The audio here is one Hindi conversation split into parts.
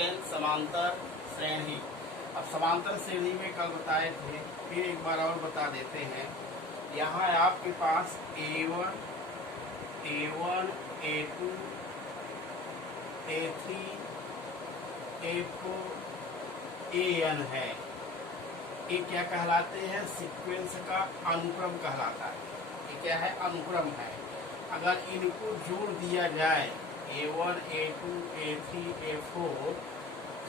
10 समांतर श्रेणी। अब समांतर श्रेणी में कल बताए थे, फिर एक बार और बता देते हैं। यहाँ आपके पास A1, A2, A3, A4, AN है। ये क्या कहलाते हैं? सीक्वेंस का अनुक्रम कहलाता है। ये क्या है? अनुक्रम है। अगर इनको जोड़ दिया जाए A1, A2, A3, A4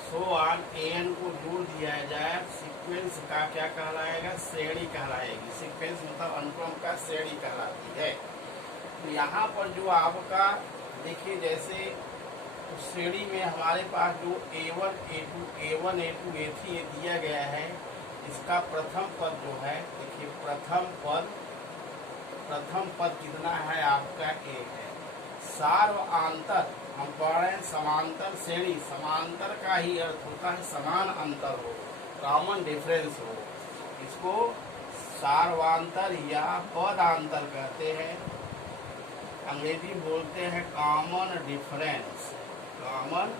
so on AN को जोड़ दिया जाए, सीक्वेंस का क्या कहलाएगा? श्रेणी कहलाएगी। सीक्वेंस मतलब अनुक्रम का श्रेणी कहलाती है। तो यहाँ पर जो आपका देखिए, जैसे श्रेणी में हमारे पास जो A1, A2, A3 दिया गया है, इसका प्रथम पद जो है, देखिए प्रथम पद कितना है आपका? A है। सार्वआंतर हम पढ़ रहे हैं, समांतर श्रेणी, समांतर का ही अर्थ होता है समान अंतर हो, कॉमन डिफरेंस हो। इसको सार्वांतर या पदांतर कहते हैं। अंग्रेजी बोलते हैं कॉमन डिफरेंस। कॉमन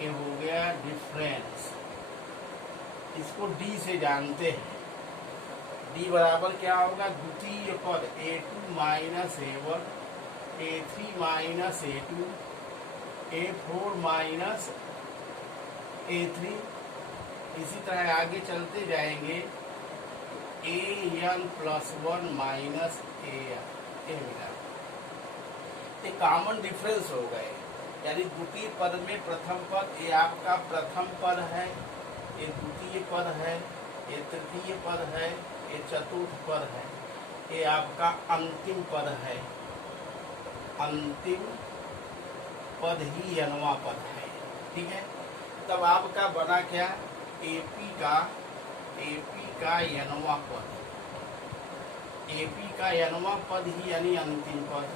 ये हो गया डिफरेंस। इसको D से जानते हैं। D बराबर क्या होगा? द्वितीय पद A2 minus A1, A3 minus A2, A4 minus A3। इसी तरह आगे चलते जाएंगे, AN प्लस 1 माइनस AN। ये कॉमन डिफरेंस हो गए। यानी द्वितीय पद में प्रथम पद, ये आपका प्रथम पद है, ये द्वितीय पद है, ये तृतीय पद है, ये चतुर्थ पद है, ये आपका अंतिम पद है। अंतिम पद ही यनवा पद है। ठीक है। तब आपका बना क्या? AP का यनवा पद। AP का यनवा पद ही यानी अंतिम पद।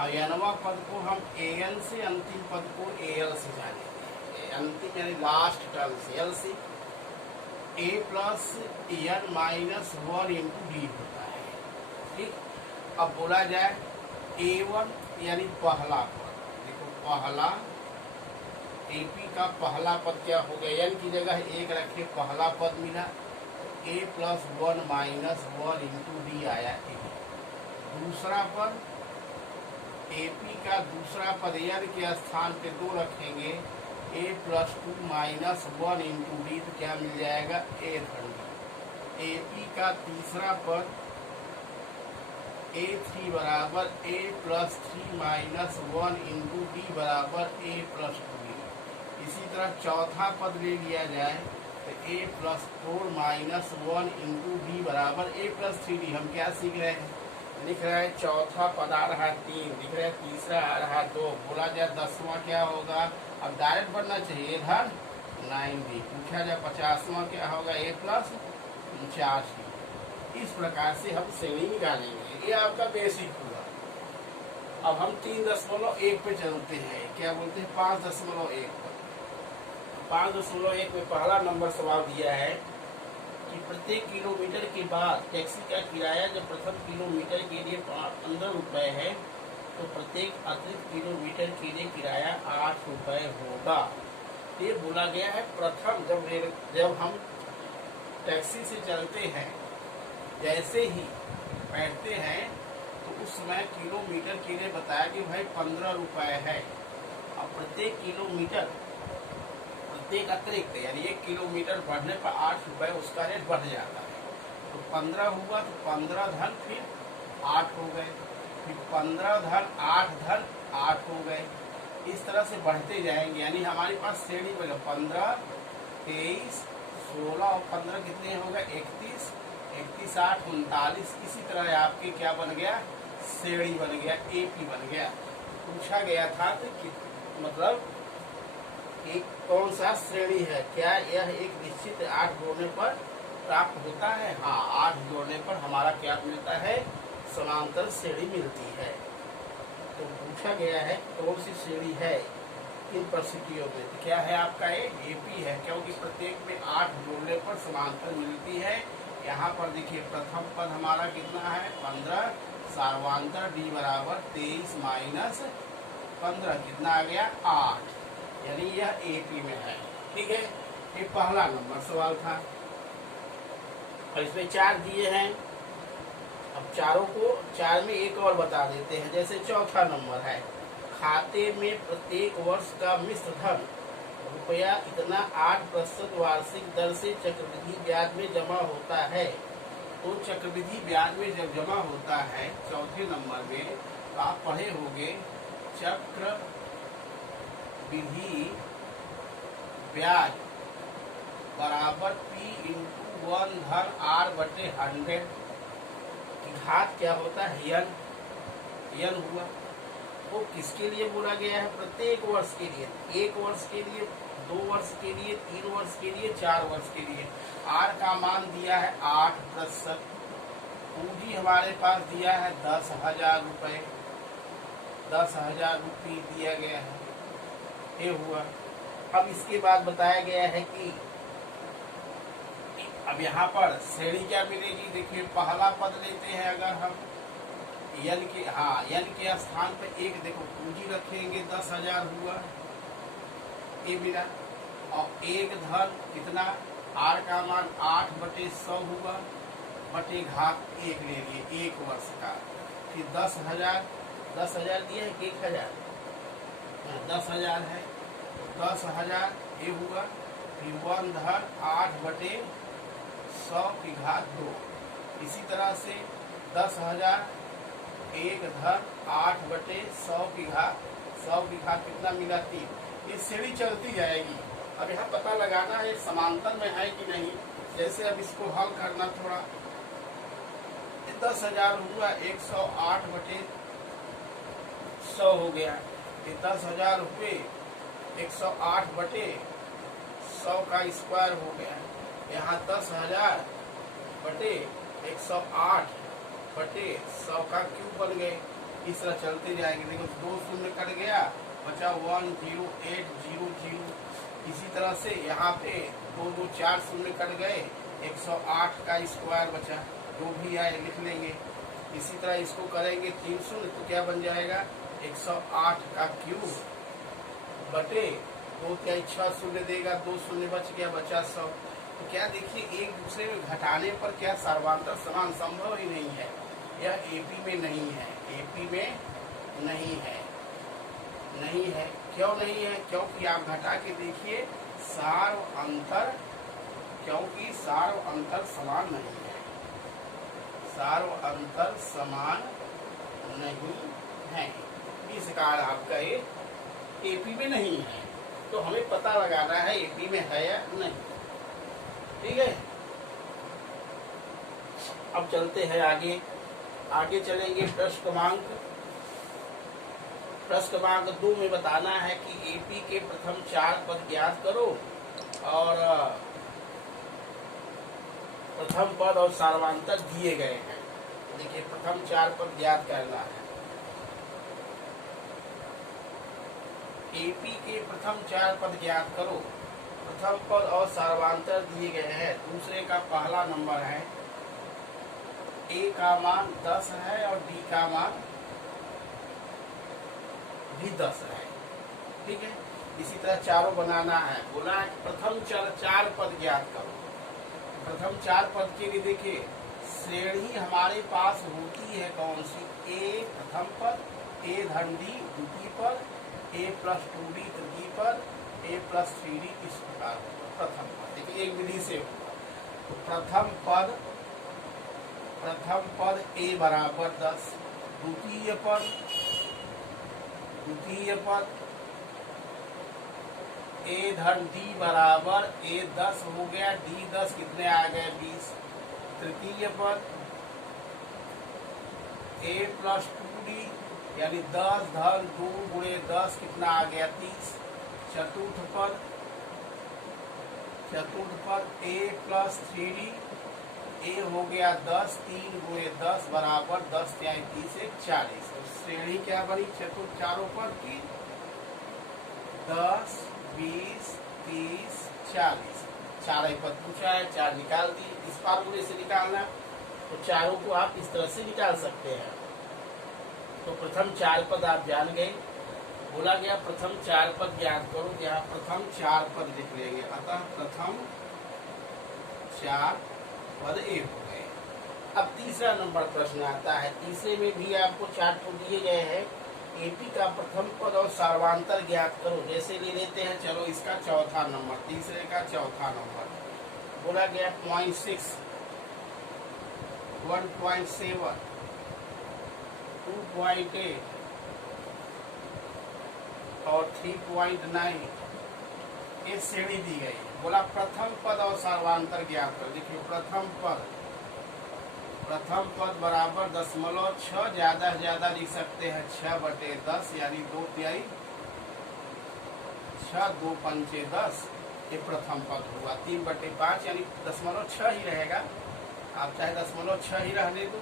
और यनवा पद को हम AN से, अंतिम पद को AL से जानेंगे। अंतिम यानी लास्ट टर्म से L से। A plus N minus 1 into D होता है। ठीक। अब बोला जाए A1 यानी पहला पद। देखो पहला, AP का पहला पद क्या हो गया? N की जगह 1 रखे, पहला पद मिला। A plus 1 minus 1 into D आया A। दूसरा पद AP का दूसरा पद N के स्थान पे 2 रखेंगे, A plus 2 minus 1 into D, तो क्या मिल जाएगा? A धन D। AP का तीसरा पद A3 बराबर A plus 3 minus 1 into D बराबर A प्लस 2D। इसी तरह चौथा पद ले लिया जाए तो A plus 4 minus 1 into D बराबर A प्लस 3D। हम क्या सीख रहे हैं? लिख रहा है चौथा पद आ रहा है 3, लिख रहा है तीसरा आ रहा है 2। बोला जाए 10वां क्या होगा? अब डायरेक्ट बनना चाहिए धन 9D। पूछा जाए 50वां क्या होगा? A plus 49। इस प्रकार से हम श्रेणी निकालेंगे। ये आपका बेसिक हुआ। अब हम 3.1 पे चलते हैं। क्या बोलते हैं? 5.1 पर। 5.1 में पहला नंबर सवाल दिया है कि प्रत्येक किलोमीटर के बाद टैक्सी का किराया जब प्रथम किलोमीटर के लिए 15 रुपए है, तो प्रत्येक अतिरिक्त किलोमीटर के लिए किराया 8 रुपए होगा। ये बोला गया है प्रथम, जब हम टैक्सी से चलते हैं, जैसे ही बैठते हैं तो उस समय किलोमीटर के लिए बताया कि भाई 15 रुपए है। अब प्रत्येक किलोमीटर, प्रत्येक अतिरिक्त यानी 1 किलोमीटर बढ़ने पर 8 रुपए उसका रेट बढ़ जाता है। तो 15 हुआ तो 15 धन फिर 8 हो गए, फिर 15 धन 8 धन 8 हो गए। इस तरह से बढ़ते जाएंगे। यानी हमारे पास श्रेणी बने 15, 23, 16 और 15 कितने हो गए? 31, 8, 39। इसी तरह आपके क्या बन गया? श्रेणी बन गया, AP बन गया। पूछा गया था कि मतलब एक कौन सा श्रेणी है? क्या यह एक निश्चित 8 जोड़ने पर प्राप्त होता है? हाँ, 8 जोड़ने पर हमारा क्या मिलता है? समांतर श्रेणी मिलती है। तो पूछा गया है कौन सी श्रेणी है इन परिस्थितियों में? तो क्या है आपका? ये AP है, क्योंकि प्रत्येक में 8 जोड़ने पर समांतर मिलती है। यहाँ पर देखिए प्रथम पद हमारा कितना है? 15। सार्वांतर D बराबर 23 माइनस 15 कितना आ गया? 8। यानी यह एपी में है। ठीक है, ये पहला नंबर सवाल था और इसमें 4 दिए हैं। अब चारों को 4 में एक और बता देते हैं। जैसे चौथा नंबर है, खाते में प्रत्येक वर्ष का मिश्र धन रुपया इतना 8% वार्षिक दर से चक्रवृद्धि ब्याज में जमा होता है। तो चक्रवृद्धि ब्याज में जब जमा होता है चौथे नंबर में, तो आप पढ़े होंगे चक्रवृद्धि ब्याज बराबर P इंटू 1 धन R बटे 100 की घात क्या होता है यन हुआ। वो किसके लिए बोला गया है? प्रत्येक वर्ष के लिए, 1 वर्ष के लिए, 2 वर्ष के लिए, 3 वर्ष के लिए, 4 वर्ष के लिए। R का मान दिया है 8%, पूंजी हमारे पास दिया है 10,000 रुपये, 10,000 रुपये दिया गया है, ये हुआ। अब इसके बाद बताया गया है कि अब यहाँ पर श्रेणी क्या मिलेगी? देखिए पहला पद लेते हैं अगर हम यन के स्थान पर एक देखो पूंजी रखेंगे 10,000 हुआ, ये मिला। और एक धन कितना? R का मान 8/100 हुआ, बटे घात 1 ले लिए 1 वर्ष का। फिर 10,000 दिए है कि 1,000? 10,000 है, 10,000 ये हुआ। फिर 1 धन 8/100 की घात 2। इसी तरह से 10,000 1 धन 8/100 की घात 100 की घात कितना मिला? 3। ये श्रेणी चलती जाएगी। अब यहाँ पता लगाना है समांतर में है कि नहीं। जैसे अब इसको हल करना थोड़ा, 10,000 हुआ 108/100 हो गया। ये 10,000 रुपये 108/100 का स्क्वायर हो गया। यहाँ 10,000/108/100 का क्यूब बन गए। इस तरह चलते जाएंगे। देखो 2 शून्य कट गया, बचा 10800। इसी तरह से यहाँ पे 2 4 शून्य कट गए, 108 का स्क्वायर बचा। जो भी आए लिख लेंगे। इसी तरह इसको करेंगे 3 शून्य, तो क्या बन जाएगा? 108 का क्यूब बटे 2 क्या 6 शून्य देगा, 2 शून्य बच गया, बचा 100। तो क्या देखिए एक दूसरे में घटाने पर क्या सर्वांतर समान संभव ही नहीं है। यह एपी में नहीं है, एपी में नहीं है। क्यों नहीं है? क्योंकि आप घटा के देखिए सार्व अंतर, क्योंकि सार्व अंतर समान नहीं है, सार्व अंतर समान नहीं है। इस कारण आपका ये एपी में नहीं है। तो हमें पता लगाना है एपी में है या नहीं। ठीक है, अब चलते हैं आगे चलेंगे। प्रश्न क्रमांक 2 में बताना है कि एपी के प्रथम 4 पद ज्ञात करो और प्रथम पद और सार्वांतर दिए गए हैं। देखिए प्रथम 4 पद ज्ञात करना है। एपी के प्रथम 4 पद ज्ञात करो। प्रथम पद और सार्वांतर दिए गए हैं। दूसरे का पहला नंबर है, ए का मान 10 है और डी का मान भी 10 है। ठीक है, इसी तरह चारों बनाना है। बोला है प्रथम 4 पद ज्ञात करो। प्रथम 4 पद के लिए देखिए श्रेणी हमारे पास होती है कौन सी? ए प्रथम पद, ए धन डी द्वितीय पद, a + 2d तृतीय पद, a + 3d इस प्रकार प्रथम पद। देखिए एक विधि से होगा। तो प्रथम पद a बराबर 10, द्वितीय पद a धन d बराबर a 10 हो गया, d 10 कितने आ गए? 20। तृतीय पद a + 2d यानी 10 धन 2 गुणे 10 कितना आ गया? 30। चतुर्थ पद a + 3d, a हो गया 10, 3 गुणे 10 बराबर 10 × 30 = 40। तो श्रेणी क्या बनी चारों पद की? 10, 20, 30, 40। 4 पद पूछा है, 4 निकाल दी। इस फार्मूले से निकालना तो चारों को आप इस तरह से निकाल सकते हैं। तो प्रथम 4 पद आप जान गए। बोला गया प्रथम 4 पद ज्ञात करो, यहाँ प्रथम 4 पद लिख लेंगे, अतः प्रथम 4 पद ए हो गए। अब तीसरा नंबर प्रश्न आता है, तीसरे में भी आपको 4 तो दिए गए हैं। एपी का प्रथम पद और सार्वांतर ज्ञात करो, जैसे ले लेते हैं, चलो इसका चौथा नंबर, तीसरे का चौथा नंबर बोला गया 0.6, 1.7, 2.8 और 3.9 ये श्रेणी दी गई। बोला प्रथम पद और सार्वांतर ज्ञात करो। देखिए प्रथम पद बराबर 0.6, ज्यादा से ज्यादा लिख सकते हैं 6/10, यानी 2 तिहाई 6, 2 पंचे 10, ये प्रथम पद हुआ। 3/5 यानी 0.6 ही रहेगा, आप चाहे 0.6 ही रहने दो।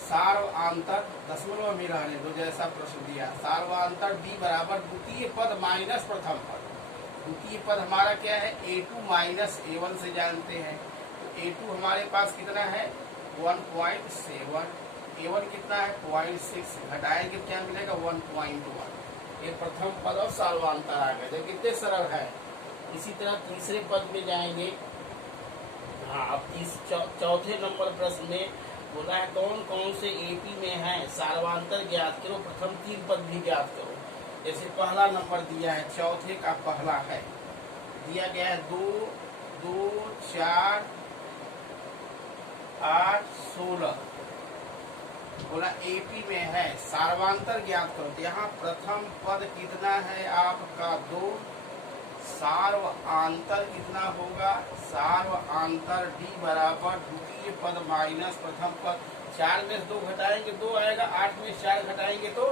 सार्वांतर दशमलव में रहने दो, जैसा प्रश्न दिया। सार्वांतर डी बराबर द्वितीय पद माइनस प्रथम पद। द्वितीय पद हमारा क्या है, A2 माइनस A1 से जानते हैं, तो A2 हमारे पास कितना है 1.7, A1 कितना है 0.6, घटाएंगे क्या मिलेगा 1.1। ये प्रथम पद और सार्वांतर आ गए, देखिए कितने सरल है। इसी तरह तीसरे पद में जाएंगे। हाँ, अब इस चौथे नंबर प्रश्न में बोला है कौन कौन से एपी में है, सार्वांतर ज्ञात करो, प्रथम 3 पद भी ज्ञात करो। जैसे पहला नंबर दिया है, चौथे का पहला है, दिया गया है 2, 2, 4, 8, 16। बोला एपी में है, सार्वांतर ज्ञात करो। यहाँ प्रथम पद कितना है आपका 2, सार्वांतर कितना होगा, सार्वांतर डी बराबर द्वितीय पद माइनस प्रथम पद। 4 में से 2 घटाएंगे 2 आएगा, 8 में से 4 घटाएंगे तो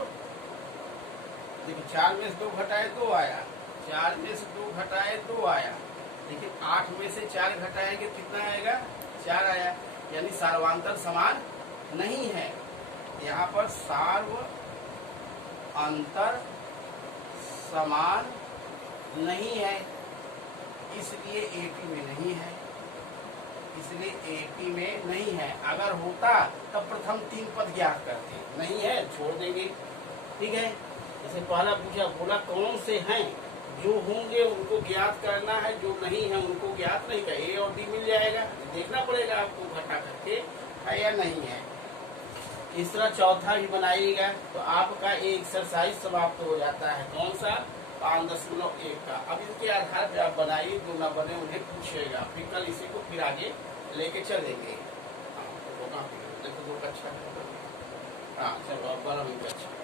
देखिए 4 में से 2 घटाए 2 आया, 4 में से 2 घटाए 2 आया, लेकिन 8 में से 4 घटाएंगे कितना आएगा 4 आया, यानी सार्वांतर समान नहीं है। यहाँ पर सार्वांतर समान नहीं है, इसलिए एपी में नहीं है, इसलिए एपी में नहीं है। अगर होता तब प्रथम 3 पद ज्ञात करते, नहीं है छोड़ देंगे, ठीक है। जैसे पहला पूछा, बोला कौन से हैं, जो होंगे उनको ज्ञात करना है, जो नहीं है उनको ज्ञात नहीं कर। ए और डी मिल जाएगा, देखना पड़ेगा आपको घटा करके है या नहीं है। इस तरह चौथा भी बनाइएगा तो आपका ये एक्सरसाइज समाप्त हो जाता है। कौन सा 5.1 का। अब इनके आधार पे आप बनाइए, जो न बने उन्हें पूछेगा, फिर कल इसी को फिर आगे लेके चलेंगे। हाँ, तो देखो 2 का अच्छा है। हाँ चलो अब 12 का अच्छा।